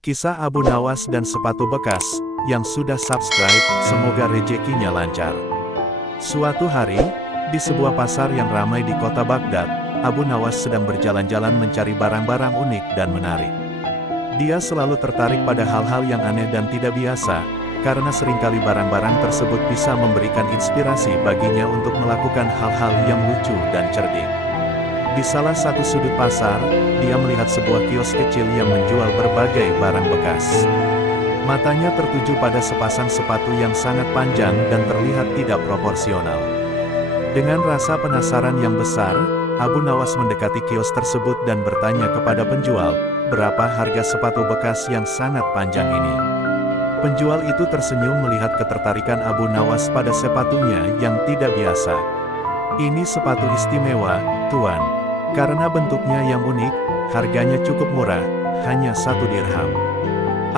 Kisah Abu Nawas dan sepatu bekas, yang sudah subscribe, semoga rezekinya lancar. Suatu hari, di sebuah pasar yang ramai di kota Baghdad, Abu Nawas sedang berjalan-jalan mencari barang-barang unik dan menarik. Dia selalu tertarik pada hal-hal yang aneh dan tidak biasa, karena seringkali barang-barang tersebut bisa memberikan inspirasi baginya untuk melakukan hal-hal yang lucu dan cerdik. Di salah satu sudut pasar, dia melihat sebuah kios kecil yang menjual berbagai barang bekas. Matanya tertuju pada sepasang sepatu yang sangat panjang dan terlihat tidak proporsional. Dengan rasa penasaran yang besar, Abu Nawas mendekati kios tersebut dan bertanya kepada penjual, berapa harga sepatu bekas yang sangat panjang ini. Penjual itu tersenyum melihat ketertarikan Abu Nawas pada sepatunya yang tidak biasa. Ini sepatu istimewa, Tuan. Karena bentuknya yang unik, harganya cukup murah, hanya 1 dirham.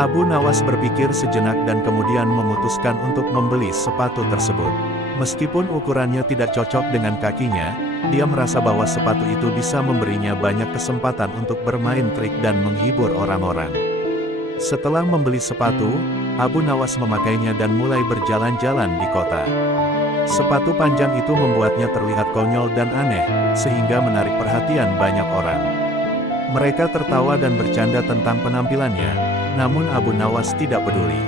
Abu Nawas berpikir sejenak dan kemudian memutuskan untuk membeli sepatu tersebut. Meskipun ukurannya tidak cocok dengan kakinya, dia merasa bahwa sepatu itu bisa memberinya banyak kesempatan untuk bermain trik dan menghibur orang-orang. Setelah membeli sepatu, Abu Nawas memakainya dan mulai berjalan-jalan di kota. Sepatu panjang itu membuatnya terlihat konyol dan aneh, sehingga menarik perhatian banyak orang. Mereka tertawa dan bercanda tentang penampilannya, namun Abu Nawas tidak peduli.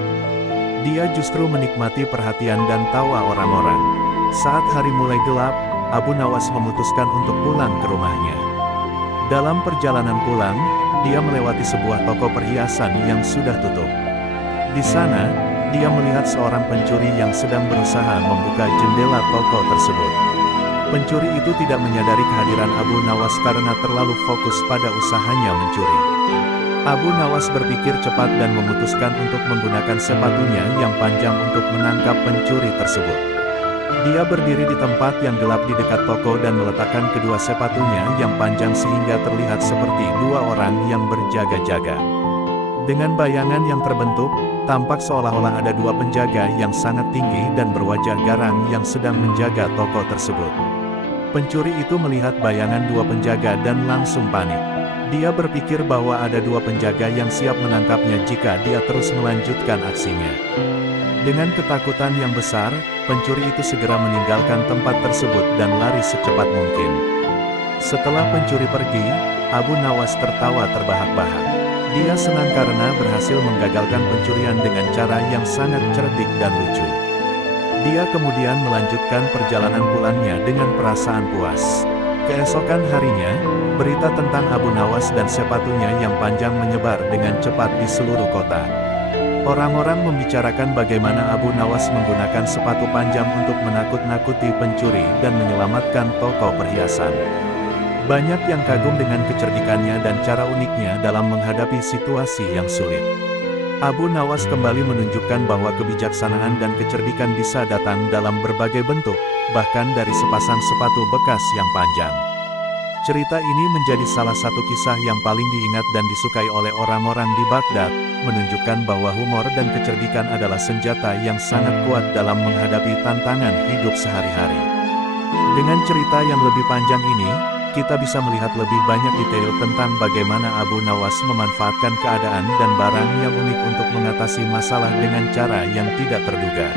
Dia justru menikmati perhatian dan tawa orang-orang. Saat hari mulai gelap, Abu Nawas memutuskan untuk pulang ke rumahnya. Dalam perjalanan pulang, dia melewati sebuah toko perhiasan yang sudah tutup. Di sana, dia melihat seorang pencuri yang sedang berusaha membuka jendela toko tersebut. Pencuri itu tidak menyadari kehadiran Abu Nawas karena terlalu fokus pada usahanya mencuri. Abu Nawas berpikir cepat dan memutuskan untuk menggunakan sepatunya yang panjang untuk menangkap pencuri tersebut. Dia berdiri di tempat yang gelap di dekat toko dan meletakkan kedua sepatunya yang panjang sehingga terlihat seperti dua orang yang berjaga-jaga. Dengan bayangan yang terbentuk, tampak seolah-olah ada dua penjaga yang sangat tinggi dan berwajah garang yang sedang menjaga toko tersebut. Pencuri itu melihat bayangan dua penjaga dan langsung panik. Dia berpikir bahwa ada dua penjaga yang siap menangkapnya jika dia terus melanjutkan aksinya. Dengan ketakutan yang besar, pencuri itu segera meninggalkan tempat tersebut dan lari secepat mungkin. Setelah pencuri pergi, Abu Nawas tertawa terbahak-bahak. Dia senang karena berhasil menggagalkan pencurian dengan cara yang sangat cerdik dan lucu. Dia kemudian melanjutkan perjalanan pulangnya dengan perasaan puas. Keesokan harinya, berita tentang Abu Nawas dan sepatunya yang panjang menyebar dengan cepat di seluruh kota. Orang-orang membicarakan bagaimana Abu Nawas menggunakan sepatu panjang untuk menakut-nakuti pencuri dan menyelamatkan toko perhiasan. Banyak yang kagum dengan kecerdikannya dan cara uniknya dalam menghadapi situasi yang sulit. Abu Nawas kembali menunjukkan bahwa kebijaksanaan dan kecerdikan bisa datang dalam berbagai bentuk, bahkan dari sepasang sepatu bekas yang panjang. Cerita ini menjadi salah satu kisah yang paling diingat dan disukai oleh orang-orang di Baghdad, menunjukkan bahwa humor dan kecerdikan adalah senjata yang sangat kuat dalam menghadapi tantangan hidup sehari-hari. Dengan cerita yang lebih panjang ini, kita bisa melihat lebih banyak detail tentang bagaimana Abu Nawas memanfaatkan keadaan dan barang yang unik untuk mengatasi masalah dengan cara yang tidak terduga.